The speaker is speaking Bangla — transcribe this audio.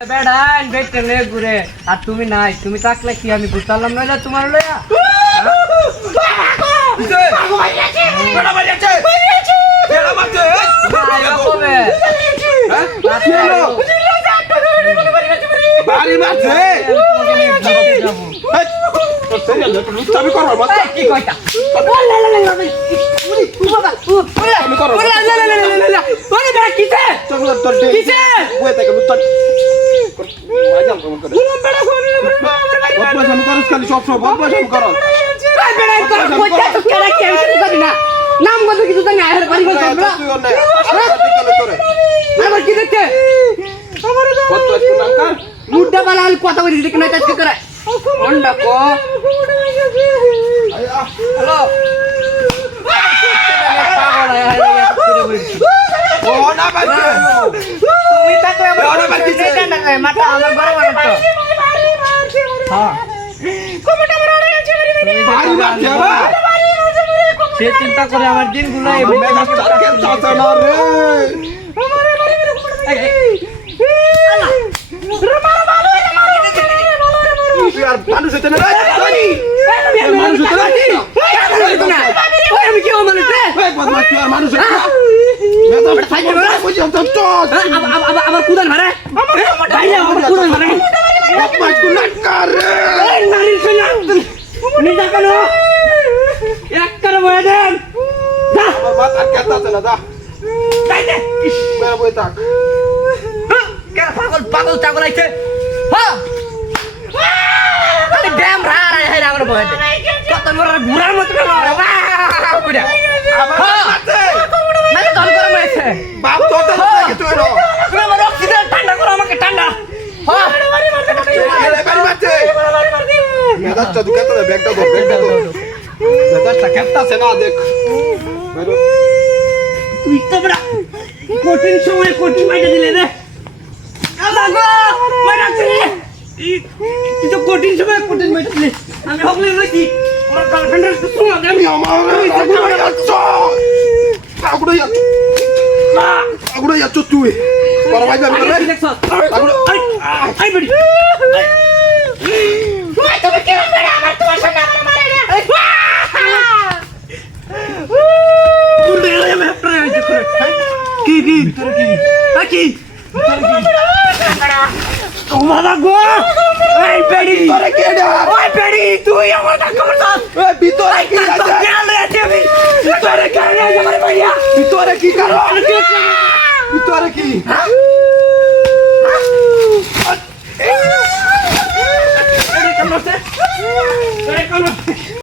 বেড়ান বেটে নে ঘুরে আর তুমি নাই তুমি থাকলে কি আমি ঘুরতাম না তোমার লয়া। আমি করব কি আমি করব কিসে? নাম কত কিছু জানি আহের বাড়ি বলতে আমরা আমার কি দেখতে বদমাশ মুড্ডা বালা কথা বলি দেখে না তাকে করে অন্ডা কো হ্যালো পাগল আয় আয় করে বলছি ও না বাজে তুমি তাকে আমার ওরে বাড়ি দিছে। মাথা আমার বড় বড় তো। হ্যাঁ। বাড়ি মারছে সে চিন্তা করে আমার দিনগুলো এই চাচা রে তুই আর মানুষ হতে না মানুষ হতে না আমি কি মানুষ এই বদমাশ তুই আর মানুষ হতে না মেজাজ চাকে না বুঝি তো চল আবার কুদান মারে বাইরে আবার কুদান মারে বদমাশ কোন আঙ্কার রে এই নারী শুনলাম নিজা কেন এক করে বয়ে দেন যা আমার মাথা কেতাছে না দা বাইরে মেরা বই থাক কেন পাগল পাগল চাগল আইছে হ্যাঁ আরে রা রা হে আমার বয়ে দে কত বড় ঘুরার মতো করে আমার মাথা মানে দল করে মারছে বাপ তো তো লাগে তুই নো তুমি আমার অক্সিজেন ঠান্ডা করো আমাকে ঠান্ডা হ্যাঁ এলে বাড়ি মারছে মেজাজ চা দুকে ব্যাগটা ধর ব্যাগটা ধর মেজাজটা কেতাছে না দেখ তুই তো বড় কঠিন সময় কঠিন মাইটা দিলে রে আল্লাহ গো মাইটা দিলে তুই তো কঠিন সময় কঠিন মাইটা দিলে আমি হকলে রইছি আমার গার্লফ্রেন্ডের শুনো আমি আমার আগুড়ে যাচ্ছ আগুড়ে যাচ্ছ না আগুড়ে যাচ্ছ তুই বড় ভাই রে দেখছ আগুড়ে আই আই বেডি তুমি কেন বেড়া আমার তোমার সঙ্গে আমার মারে রে কুড়ে গেলে আমি প্রাণ দিতে কি কি তোর কি আ কি তোমারা গো এই বেডি তোরে কে ডা ওই বেডি তুই আমার কাছে কর দাও এ ভিতরে কি তো আছে কেন রে তুমি তোরে কেন রে আমার